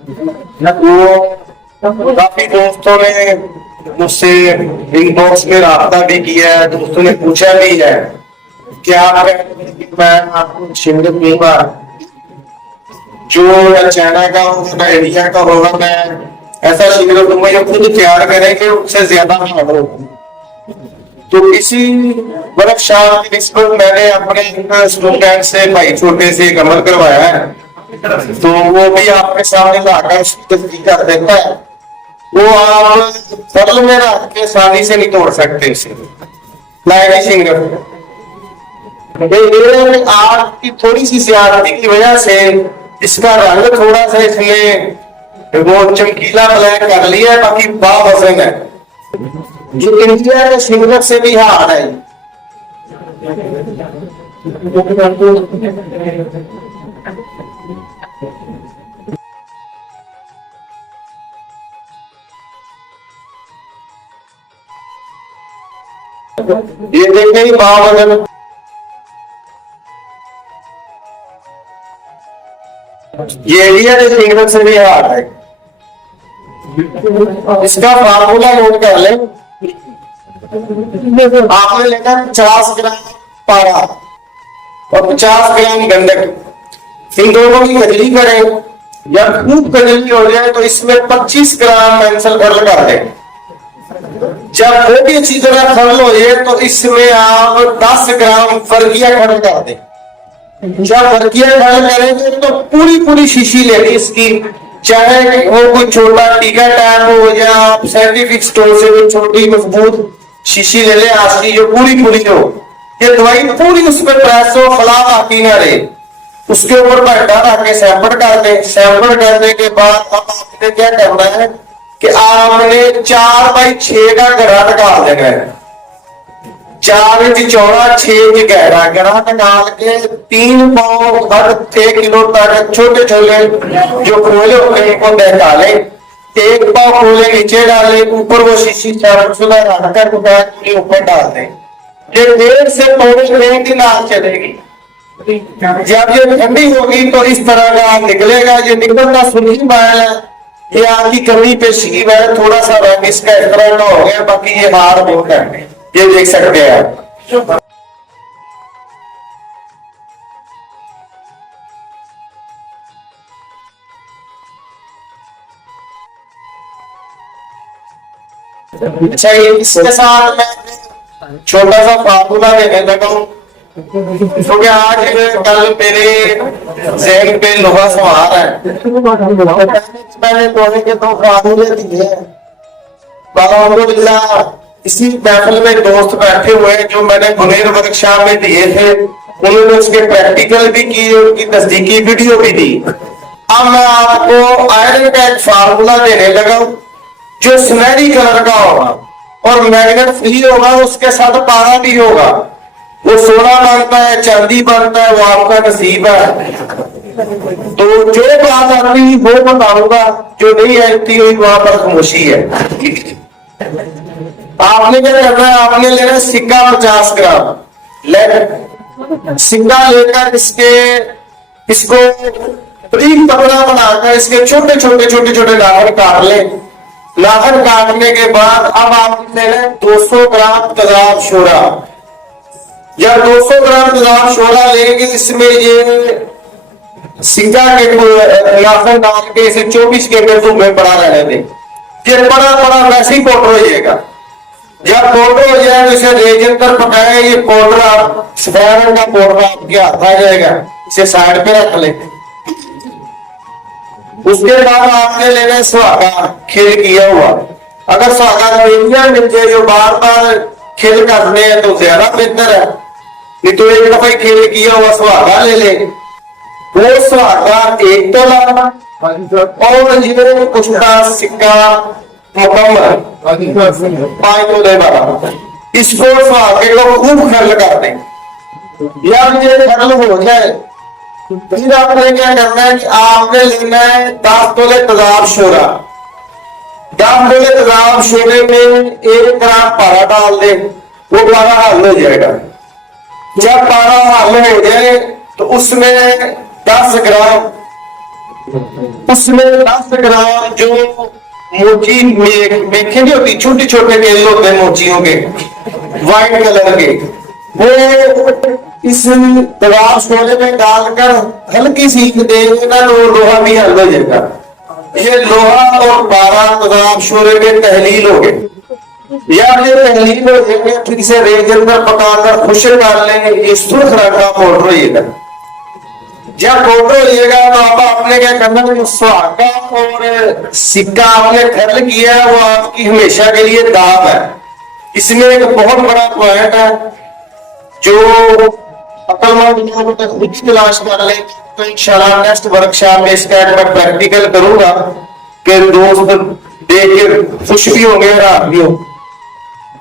वो काफी दोस्तों ने मुझसे इनबॉक्स में राब्ता भी किया है, दोस्तों ने पूछा भी है कि आप मैं आपको शिंगर दूंगा जो या चाइना का होगा ना इंडिया का होगा, मैं ऐसा शिंगर दूंगा जो खुद तैयार करेंगे उससे ज्यादा ना हो। तो इसी वर्कशॉप की निस्बत मैंने अपने स्टूडेंट से भाई छोटे से एक अमल करवाया है, तो वो भी आपके सामने लाकर उसकी तस्दीक कर देता है। वो आप फल में रख के आसानी से नहीं तोड़ सकते इसे, लाइक सिंगर आग की थोड़ी सी ज्यादती की वजह से इसका रंग थोड़ा सा इसने वो चमकीला ब्लैक कर लिया है, बाकी बावजन है, जो इंडिया के सिंगर से भी हार्ड है। ये देखते ही बावजन ये इंडिया के सिंगर से भी हार्ड है। इसका फार्मूला नोट कर लें। आपने लेना 50 ग्राम पारा और 50 ग्राम गंधक, इन दोनों की कजली करें। जब खूब कजली हो जाए तो इसमें 25 ग्राम पेंसिल खल लगा दें। जब वो भी अच्छी तरह खल हो जाए तो इसमें आप 10 ग्राम फर्किया खल कर दें। जब फर्किया खल करेंगे तो पूरी पूरी शीशी लेनी इसकी, चाहे वो कोई छोटा टीका टाइप हो या आप साइंटिफिक स्टोर से कोई छोटी मजबूत शीशी ले ले आसली जो पूरी पूरी हो। ये दवाई पूरी उसमें प्रेस हो, खला बाकी ना रहे। उसके ऊपर बैठा रख के सैंपल कर दे। सैंपल करने के बाद अब आपने क्या करना है कि आपने 4 बाई 6 का गरा निकाल देना है। 4 इंच चौड़ा 6 इंच गहरा गरा निकाल के 3 पाव हर 6 किलो तक छोटे छोटे जो खोले होते हैं उनको निकाले। 1 पाव खोले नीचे डाले, ऊपर वो शीशी सुधा रखकर ऊपर डाल दें। ये 1.5 से पौने घंटे की नाक चलेगी। जब ये ठंडी होगी तो इस तरह का निकलेगा। जो निकलना सुनी बैल है, ये आपकी कमी पेशी बैल, थोड़ा सा रंग इसका इस तरह का हो गया, बाकी ये हार बहुत है, ये देख सकते हैं आप। अच्छा, ये इसके साथ मैं छोटा सा फार्मूला देने लगा हूं, क्योंकि आज कल मेरे जहन पे लोहा सवार है। मैंने तोड़े के तो फार्मूले दिए हैं। अल्हम्दुलिल्लाह इसी महफिल में दोस्त बैठे हुए हैं जो मैंने मुनीर वर्कशॉप में दिए थे, उन्होंने उसके प्रैक्टिकल भी किए, उनकी नजदीकी वीडियो भी दी। अब मैं आपको आयरन का एक फार्मूला देने लगा हूं जो सुनहरी कलर का होगा और मैग्नेट फ्री होगा, उसके साथ पारा भी होगा। वो सोना बनता है, चांदी बनता है, वो आपका नसीब है। तो जो बात आती वो बताऊंगा, जो नहीं आती हुई वहां पर खामोशी है। आपने क्या करना है, आपने लेना है सिक्का 50 ग्राम ले, सिक्का लेकर इसको बारीक पतला बनाकर इसके छोटे छोटे छोटे छोटे नाखन काट ले। नाखन काटने के बाद अब आपने लेना है 200 ग्राम तेजाब शोरा। जब 200 ग्राम तेजाब शोरा लेंगे, इसमें ये सिक्का के नाखन डाल के इसे 24 घंटे धूप पड़ा रहने दें। ये बड़ा बड़ा वैसे ही पाउडर हो जाएगा। जब पाउडर हो जाए तो इसे रेजन पर पकाए। ये पाउडर आप सफेद रंग का पाउडर आपके हाथ आ जाएगा, इसे साइड पे रख ले। उसके बाद आपने लेना सुहागा खिल किया हुआ। अगर सुहागा मिल जाए जो बार बार खिल करने हैं तो ज्यादा बेहतर है, नहीं तो एक दफा खिल किया हुआ सुहागा ले ले। वो सुहागा 1 तोला और ये कुछ का सिक्का मुकम्मल 5 तोले वाला, इसको सुहागे को खूब खल कर दें। जब ये खल हो जाए फिर आपने क्या करना है कि आपने लेना है 10 तोले तेजाब शोरा। 10 तोले तेजाब शोरे में 1 ग्राम पारा डाल दे, वो पारा हल हो जाएगा। जब पारा हल हो जाए तो उसमें 10 ग्राम उसमें 10 ग्राम जो मोची मेखे नहीं होती, छोटे छोटे तेल होते हैं मोचियों के व्हाइट कलर के, वो इस दबाव शोले में डालकर हल्की सी देंगे ना तो लोहा भी हल हो जाएगा। ये लोहा और 12 दबाव शोले में तहलील हो गए, या फिर तहलील हो जाएंगे, ठीक से रेत के अंदर पकाकर खुशक डाल लेंगे। ये सुर्ख रंग का पाउडर होइएगा। जब पाउडर होइएगा तो आप आपने क्या करना है, जो सुहागा और सिक्का आपने खर्ल किया है वो आपकी हमेशा के लिए दाब है। इसमें एक बहुत बड़ा पॉइंट है जो अकलमंद लोग खुद ही तलाश कर ले, तो इंशाल्लाह नेक्स्ट वर्कशॉप में इसका मैं प्रैक्टिकल करूंगा कि दोस्त देख के खुश भी होंगे और आप भी हो।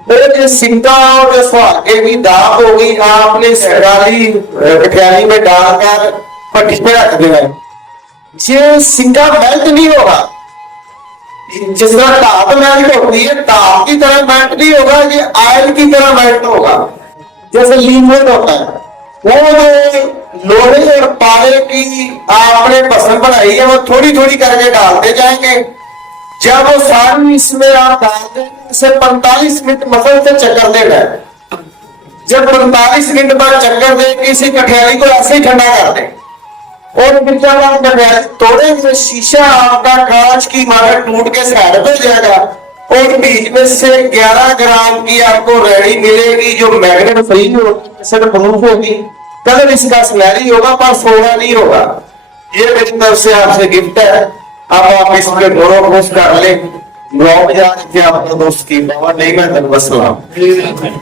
तो सिक्का और सुहागे की दाब होगी, आपने डाली कठियाली में डालकर भट्टी पे रख देना है। ये सिक्का मेल्ट नहीं होगा, जिस तरह ताप मेल्ट होती है ताप की तरह मेल्ट नहीं होगा, ये आयल की तरह मेल्ट होगा। जैसे लीक्विड होता है वो लोहे और पाले की आपने पसंद बनाई है, वो थोड़ी थोड़ी करके डालते जाएंगे। जब वो सारी इसमें आप डाल देंगे, इसे 45 मिनट मसल से चक्कर देना है। जब 45 मिनट बाद चक्कर देंगे, इसी कठियाली को ऐसे ही ठंडा कर दें और जब आप कठियाली तोड़ेंगे, शीशा आपका कांच की मार टूट के साइड पे जाएगा और बीच में से 11 ग्राम की आपको रेडी मिलेगी जो मैग्नेट फ्री होगी, प्रूफ होगी। कलर इसका सुनहरी होगा पर सोना नहीं होगा। ये मेरी तरफ से आपसे गिफ्ट है। अब आप इसमें दोनों पोस्ट कर ले, ब्लॉग जा आपका दोस्त की बाबा नहीं मैं।